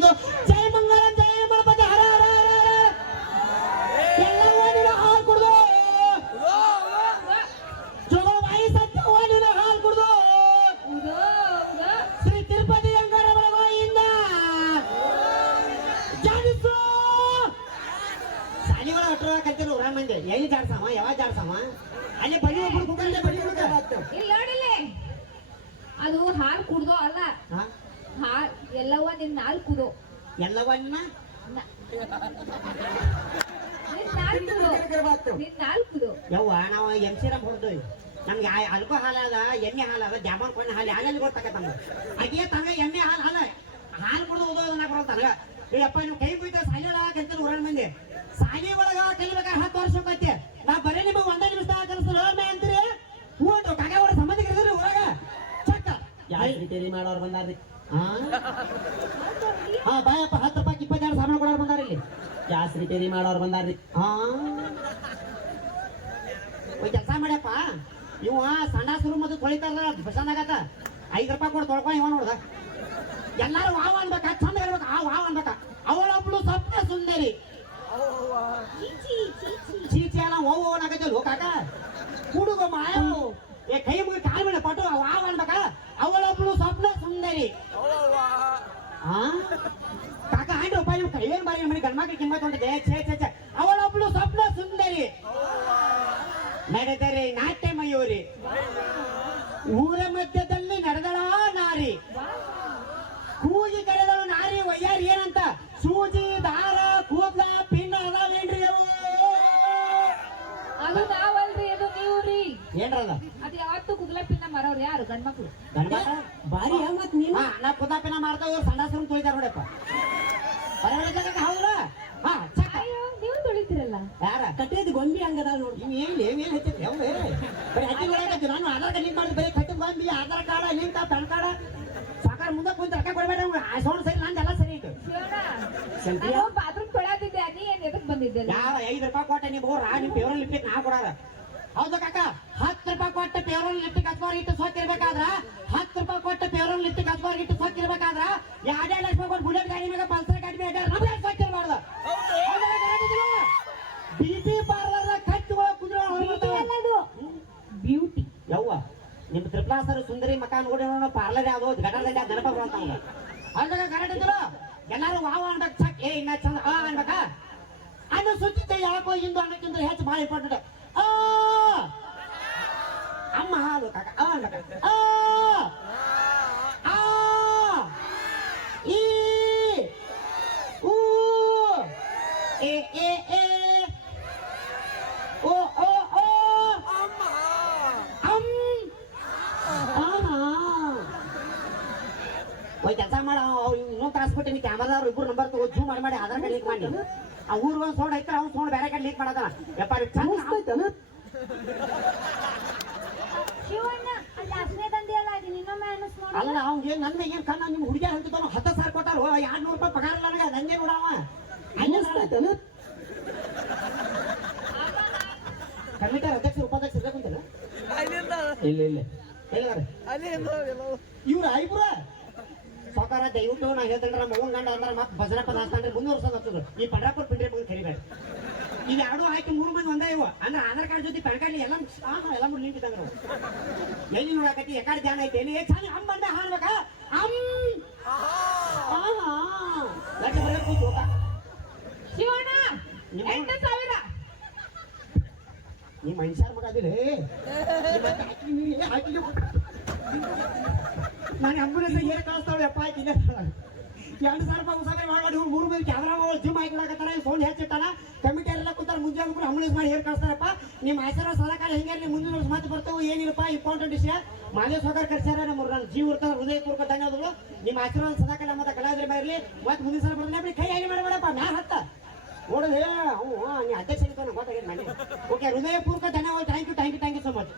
ಎಂದು ಜೈ ಮಂಗಳ ಜೈ ಗಣಪತಿ ಹರ ಹರ ಹರ ಎಲ್ಲವೂ ನಿನ್ನ ಹಾಲು ಕುಡ್ದು ಜೋಗಳ ಬಾಯಿ ಸತ್ಯವ ನಿನ್ನ ಹಾಲು ಕುಡ್ದು ಶ್ರೀ ತಿರುಪತಿ ಅಂಗಾರ ಗೋವಿಂದ ಜಾಡಿಸು ಶಾಲಿಗಳ ಹತ್ರ ಕಲ್ತಿರು ಊರ ಮಂದಿ ಎಲ್ಲಿ ಜಾಡ್ಸಮ್ಮ ಯಾವಾಗ ಜಾಡ್ಸಮ್ಮ ಅಲ್ಲಿ ಬಡಿ ಒಬ್ಬರು ಕುಕ್ಕಂಡೆ ಬಡಿ ಹುಡುಗ ಇಲ್ಲಿ ನೋಡಿಲ್ಲಿ ಅದು ಹಾಲು ಕುಡ್ದೋ ಅಲ್ಲ ಹಾಲ್ ಎಲ್ಲವ ನಿನ್ ನಾಲ್ ಕುದೋ ಎಲ್ಲವನ್ನ ನಿನ್ ನಾಲ್ ಕುದೋ ಯವ್ವ ನಾವು ಎಂಸಿರಂ ಹೊಡೆದು ನಮ್ಗೆ ಅಲ್ಕೋ ಹಾಲದ ಎಣ್ಣೆ ಹಾಲದ ಜಾಮನ್ ಕೊಂಡ ಹಾಲು ಯಾರಲ್ಲಿ ಗೊತ್ತಾಕತ್ತಮ್ಮ ಅದೇ ತಂಗ ಎಣ್ಣೆ ಹಾಲು ಕುಡಿದು ಓದೋದನ್ನ ಬರೋತಂಗ ಅಪ್ಪ ನೀವು ಕೈ ಮುಗಿತ ಸಾಲಿ ಕಲ್ತಿರು ಊರನ್ ಮಂದಿ ಸಾಲಿ ಒಳಗ ಕಲಿಬೇಕಾದ್ರೆ 10 ವರ್ಷ ಹೋಗತ್ತೆ ನಾ ಬರೀ ನಿಮಗೆ ಒಂದೇ ನಿಮಿಷ ಕಲಿಸ್ರು ಅಂತೀರಿ ಊಟ ಕಾಗ ಅವ್ರ ಸಂಬಂಧ ಕಲಿದ್ರಿ ಊರಾಗ ಚಕ್ಕ ಯಾರು ರಿಪೇರಿ ಮಾಡೋರು ಬಂದಾರ್ರಿ ಹಾ ಬಾಯಪ್ಪ 10 ರೂಪಾಯಿ 22 ಸಾಮಾನು ಕೊಡೋರು ಬಂದಾರ ಇಲ್ಲಿ ಗ್ಯಾಸ್ ರಿಪೇರಿ ಮಾಡೋರು ಬಂದಾರ್ರಿ ಕೆಲಸ ಮಾಡ್ಯಪ್ಪ ಇವ ಸಂಡಾಸರು ಮತ್ತು ತೊಳಿತಾರ ಬಸಂದಾಗತ್ತ 5 ರೂಪಾಯಿ ಕೊಟ್ಟು ತೊಳ್ಕೊ ಇವ ನೋಡ್ದ ಎಲ್ಲಾರು ವಾವ್ ಅನ್ಬೇಕ ಚಂದ ಹೇಳ್ಬೇಕ ವಾವ್ ಅನ್ಬೇಕ ಅವಳೊಬ್ಳು ಸ್ವಪ್ನ ಸುಂದರಿ ಚೀಚಿ ಅಲ್ಲ ಓ ನಾಗತ್ತಲ್ಲ ಕಾಕ ಹುಡುಗ ಮಾಯವು ಏ ಕೈ ಮುಗಿ ಕಾಲ್ ಮೇಲೆ ಪಟ್ಟು ವಾವ್ ಅನ್ಬೇಕ ಅವಳೊಬ್ಳು ಸ್ವಪ್ನ ಸುಂದರಿ ಕಾಕ ಆಂಟಿ ಒಪ್ಪ ನೀವು ಕೈವೇನ್ ಬಾರಿ ಮನೆ ಗಂಡ್ಮಕ್ಳು ಕಿಮ್ಮತ್ ಹೊಂದಿದೆ ಛೇ ಅವಳೊಬ್ಳು ಸ್ವಪ್ನ ಸುಂದರಿ ನಡೆದರೆ ನಾಟ್ಯ ಮಯೂರಿ ಊರ ಮಧ್ಯದಲ್ಲಿ ನಡೆದಳ ನಾರಿ ಕೂಗಿ ಕರೆದಳು ನಾರಿ ವಯ್ಯಾರಿ ಏನಂತ ಸೂಜಿ ದಾರ ಕೂದ್ಲ ಪಿನ್ನ ಅದಾವೇನ್ರಿ ಅವು ಅದು ನಾವಲ್ರಿ ಅದು ನೀವ್ರಿ ಏನ್ರದ ಅದು ಯಾವತ್ತು ಕುದ್ಲ ಪಿನ್ನ ಮರವ್ರು ಯಾರು ಗಂಡ್ಮಕ್ಳು ಬಾರಿ ಮತ್ ನೀವ ನಾ ಕುದಾ ಪಿನ್ನ ಮಾಡ್ತಾ ಇವ್ರು ಸಂಡಾಸರು ತುಳಿತಾರ ನೋಡಪ್ಪ ಹೌದಾ ನೀವು ತುಳಿತಿರಲ್ಲ ಯಾರ ಕಟ್ಟಿದ ಗೊಂಬಿ ಹಂಗದ ನೋಡಿ ಏನ್ ಹೆಚ್ಚೈತಿ ಬರೀ ಹತ್ತಿ ನಾನು ಆಧಾರ್ ಕಾರ್ಡ್ ಲಿಂಕ್ ಮಾಡಿದ್ ಬರೀ ಕಟ್ಟಿದ ಗೊಂಬಿ Aadhaar card link PAN card ಸಾಕಾರ ಮುಂದೆ ಕುಂತ ರೊಕ್ಕ ಕೊಡ್ಬೇಡ ಸೌಂಡ್ ಸರಿ ನಂದೆಲ್ಲ ಸರಿ ಇತ್ತು ಬಾತ್ರೂಮ್ ತೊಳತಿದ್ದೆ ನೀ ಏನ್ ಎದಕ್ ಬಂದಿದ್ದೆ ಯಾವ 5 ರೂಪಾಯಿ ಕೊಟ್ಟೆ ನೀವು ನಿಮ್ ಫೇವರಲ್ ಲಿಪ್ಟಿಕ್ ನಾ ಕೊಡಾರ ಹೌದಾ ಕಾಕ 10 ರೂಪಾಯಿ ಕೊಟ್ಟ ಫೇವರಲ್ ಲಿಪ್ಟಿಕ್ ಹಚ್ಬಾರ್ ಇಟ್ಟು ಸ್ವಚ್ಛಿರ್ಬೇಕಾದ್ರ 10 ರೂಪಾಯಿ ಕೊಟ್ಟ ಫೇವರಲ್ ಲಿಪ್ಟಿಕ್ ಹಚ್ಬಾರ್ ಇಟ್ಟು ಸ್ವಚ್ಛಿರ್ಬೇಕಾದ್ರ 2 ಲಕ್ಷ ಕೊಟ್ಟು ಬುಲೆಟ್ ಗಾಡಿ ಮ್ಯಾಗ ಪಲ್ಸರ್ ಗಾಡಿ ಮ್ಯಾಗ ನಮ್ಗೆ ಸ್ವಚ್ಛಿರ್ಬಾರ್ದು ಬ್ಯೂಟಿ ಪಾರ್ಲರ್ ಕಟ್ಟುಗಳ ಕುದುರೆ ಬ್ಯೂಟಿ ಯವ್ವ ನಿಮ್ ತ್ರಿಪ್ಲಾಸರು ಸುಂದರಿ ಮಕ ನೋಡಿ ಪಾರ್ಲರ್ ಯಾವ್ದು ಗಡದಲ್ಲಿ ನೆನಪ ಬರುವಂತ ಅದಾಗ ಕರೆಕ್ಟ್ ಇದ್ರು ಎಲ್ಲಾರು ವಾವ್ ಅನ್ಬೇಕು ಚಕ್ ಇನ್ನ ಚಂದ ಅನ್ಬೇಕ ಅನ್ನು ಸುತ್ತಿದ್ದೆ ಯಾಕೋ ಇಂದು ಅನ್ನಕ್ಕಿಂತ ಹೆಚ್ಚು ಭಾಳ ಇಂಪಾರ್ಟೆಂಟ್ ಅಮ್ಮ ಹಾಲು ಕಾಕ ಅನ್ಬೇಕ ಈ ಊ ಎ ಎ ಎ ಓ ಓ ಓ ಅಮ್ಮ ಹೋಯ್ ಕೆಲಸ ಮಾಡ ಇನ್ನೊಂದು ತಾಸ್ಬಿಟ್ಟು ನೀ ಕ್ಯಾಮರಾದವ್ರು ಇಬ್ಬರು ನಂಬರ್ ತಗೋ ಜೂಮ್ ಮಾಡಿ ಆಧಾರ್ ಕಾರ್ಡ್ ಲಿಂಕ್ ಮಾಡಿ ಆ ಊರ್ ಒಂದ್ ಸೌಂಡ್ ಐತ್ರ ಅವ್ನು ಸೌಂಡ್ ಬೇರೆ ಕಡೆ ಲಿಂಕ್ ಮಾಡದ ಯಪ್ಪ ಚಂದ ಶಿವಣ್ಣ ಅಲ್ಲಿ ಅಸ್ನೇ ತಂದಿಯಲ್ಲ ಅದು ನಿನ್ನೊಮ್ಮೆ ಅನಿಸ್ ನೋಡಿ ಅಲ್ಲ ಅವ್ನ್ ಏನ್ ನನ್ನ ಏನ್ ಕಣ್ಣ ನಿಮ್ ಹುಡುಗಿಯರ್ ಹೇಳ್ತಿದ್ದಾನ 10,000 ಕೊಟ್ಟಾರ 200 ರೂಪಾಯಿ ಪಗಾರ ಇಲ್ಲ ನನಗೆ ನಂಗೆ ನೋಡವ ಕಮಿಟಿ ಅಧ್ಯಕ್ಷ ಉಪಾಧ್ಯಕ್ಷ ಇರ್ಬೇಕಂತಲ್ಲ ಇಲ್ಲ ಇಲ್ಲ ಇವ್ರ ಐಬ್ರ ಸಾಕಾರ ದಯವಿಟ್ಟು ನಾ ಹೇಳ್ತೇನೆ ನಮ್ಮ ಮಗನ್ ಗಂಡ ಅಂದ್ರೆ ಮತ್ತೆ ಭಜನಪ್ಪ ನಾಸ್ತಾನ್ರಿ ಮುಂದುವರ್ಸೋದು ಹತ್ತದ್ರು ಈ ಪಂಡ್ರಾಪುರ ಪಿಂಡ್ರಿ ಮಗನ್ ಕರಿಬೇಡ ಈಗ 2 ಹಾಕಿ 3 ಮಂದಿ ಒಂದೇ ಇವ ಅಂದ್ರೆ ಆಧಾರ್ ಕಾರ್ಡ್ ಜೊತೆ ಪ್ಯಾನ್ ಕಾರ್ಡ್ ಎಲ್ಲ ಮೂರು ಲಿಂಕ್ ಇದ್ದಂಗ್ರು ಎಲ್ಲಿ ನೋಡಕತ್ತಿ ಯಾಕಡೆ ಧ್ಯಾನ ಐತೆ ಎಲ್ಲಿ ಚಂದ ಅಮ್ಮ ಬಂದ ಹಾಡ್ಬೇಕಾ ಶಿವಣ್ಣ 8,000 ನೀ ಮನುಷ್ಯರ ಮಗ ಅದಿಲ್ಲ ನಾನು ಅಂಬುಲೆನ್ಸ್ ಏನ್ ಕಳಿಸ್ತಾಳೆ ಅಪ್ಪ ಆಯ್ತಿಲ್ಲ 2,000 ರೂಪಾಯಿ ಉಸಾಬರಿ ಮಾಡಿ 3 ಮಂದಿ ಕ್ಯಾಮ್ರಾ ಜಿಮ್ ಹಾಕಿಡಕತ್ತಾರ ಫೋನ್ ಹೆಚ್ಚಿಟ್ಟಾನ ಕಮಿಟಿ ಎಲ್ಲ ಕೂತಾರ ಮುಂಜಾನೆ ಕೂಡ ಅಂಬುಲೆನ್ಸ್ ಮಾಡಿ ಹೇರ್ ಕಳಿಸ್ತಾರಪ್ಪ ನಿಮ್ಮ ಆಶೀರ್ವಾದ ಸದಾಕಾಲ ಹಿಂಗೆ ಮುಂದಿನ ವರ್ಷ ಮತ್ತೆ ಬರ್ತವೆ ಏನಿಲ್ಲಪ್ಪ ಇಂಪಾರ್ಟೆಂಟ್ ವಿಷಯ ಮಾದೇವ್ ಸಹಕಾರ ಕರ್ಸ್ಯಾರ ನಮ್ಮ ನನ್ನ ಜೀವ ಇರ್ತಾರ ಹೃದಯಪೂರ್ವಕ ಧನ್ಯವಾದಗಳು ನಿಮ್ಮ ಆಶೀರ್ವಾದ ಸದಾಕಾಲ ಮತ್ತೆ ಕಲಾವಿದ್ರೆ ಬರಲಿ ಮತ್ತೆ ಮುಂದಿನ ಸಲ ಬರ್ತಾನೆ ಕೈ ಹಾಗೆ ಮಾಡಬೇಡಪ್ಪ ನಾ ಹತ್ತ ನೋಡಿದ್ರೆ ಅವು ನೀ ಅಧ್ಯಕ್ಷ ಗೊತ್ತಾಗಿದೆ ಮಾಡಿ ಓಕೆ ಹೃದಯಪೂರ್ವಕ ಧನ್ಯವಾದ ಥ್ಯಾಂಕ್ ಯು ಸೊ ಮಚ್